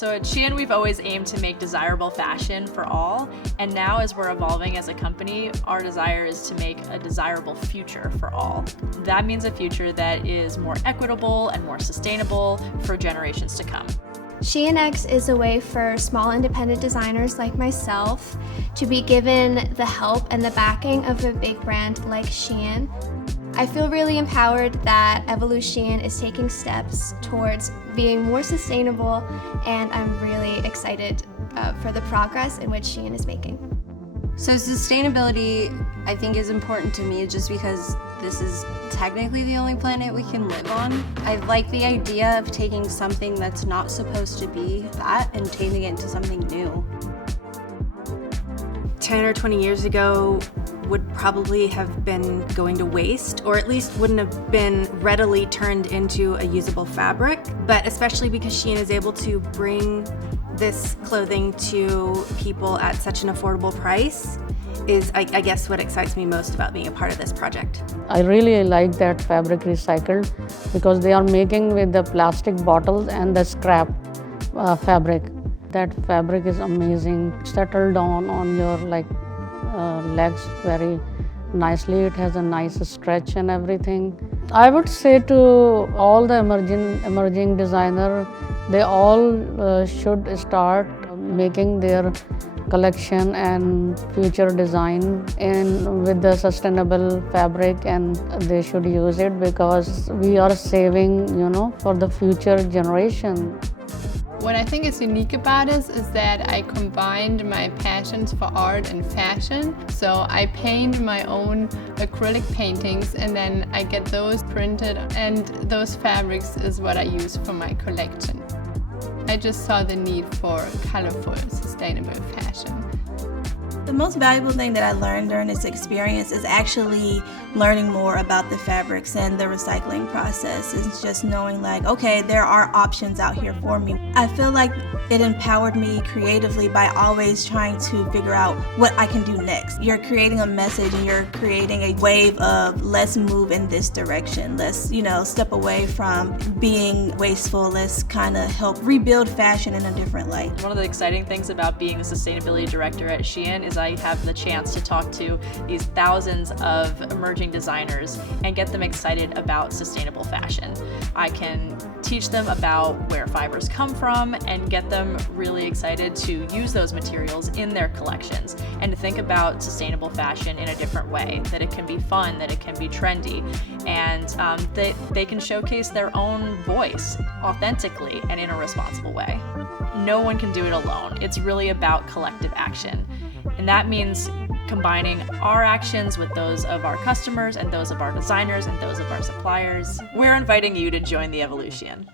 So at SHEIN, we've always aimed to make desirable fashion for all, and now as we're evolving as a company, our desire is to make a desirable future for all. That means a future that is more equitable and more sustainable for generations to come. SHEIN X is a way for small independent designers like myself to be given the help and the backing of a big brand like SHEIN. I feel really empowered that Evolution is taking steps towards being more sustainable, and I'm really excited for the progress in which SHEIN is making. So sustainability, I think, is important to me just because this is technically the only planet we can live on. I like the idea of taking something that's not supposed to be that and changing it into something new. 10 or 20 years ago would probably have been going to waste, or at least wouldn't have been readily turned into a usable fabric. But especially because SHEIN is able to bring this clothing to people at such an affordable price is, I guess, what excites me most about being a part of this project. I really like that fabric recycled because they are making with the plastic bottles and the scrap fabric. That fabric is amazing. Settled down on your legs very nicely. It has a nice stretch and everything. I would say to all the emerging designer, they all should start making their collection and future design with the sustainable fabric, and they should use it because we are saving, for the future generation. What I think is unique about this is that I combined my passions for art and fashion. So I paint my own acrylic paintings and then I get those printed, and those fabrics is what I use for my collection. I just saw the need for colorful, sustainable fashion. The most valuable thing that I learned during this experience is actually learning more about the fabrics and the recycling process. It's just knowing okay, there are options out here for me. I feel like it empowered me creatively by always trying to figure out what I can do next. You're creating a message and you're creating a wave of let's move in this direction. Let's, step away from being wasteful. Let's kind of help rebuild fashion in a different light. One of the exciting things about being the sustainability director at SHEIN is I have the chance to talk to these thousands of emerging designers and get them excited about sustainable fashion. I can teach them about where fibers come from and get them really excited to use those materials in their collections and to think about sustainable fashion in a different way, that it can be fun, that it can be trendy, and that they can showcase their own voice authentically and in a responsible way. No one can do it alone. It's really about collective action. And that means combining our actions with those of our customers and those of our designers and those of our suppliers. We're inviting you to join the evolution.